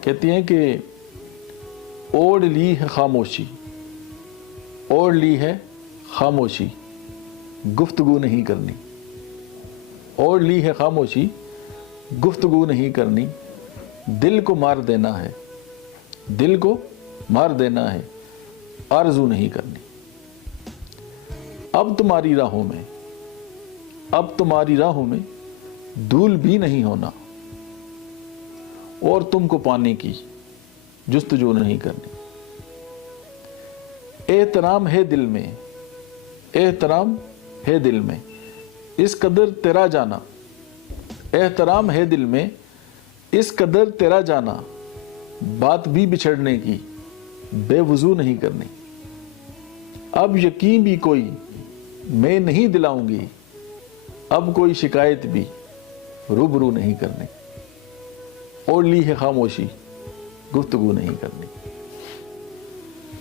کہتی ہیں کہ اوڑھ لی ہے خاموشی، اوڑھ لی ہے خاموشی، گفتگو نہیں کرنی، اوڑھ لی ہے خاموشی، گفتگو نہیں کرنی، دل کو مار دینا ہے، دل کو مار دینا ہے، آرزو نہیں کرنی۔ اب تمہاری راہوں میں، اب تمہاری راہوں میں دھول بھی نہیں ہونا، اور تم کو پانے کی جستجو نہیں کرنی۔ احترام ہے دل میں، احترام ہے دل میں، اس قدر تیرا جانا، احترام ہے دل میں اس قدر تیرا جانا، بات بھی بچھڑنے کی بے وضو نہیں کرنی۔ اب یقین بھی کوئی میں نہیں دلاؤں گی، اب کوئی شکایت بھی روبرو نہیں کرنی، اوڑھ لی ہے خاموشی، گفتگو نہیں کرنی۔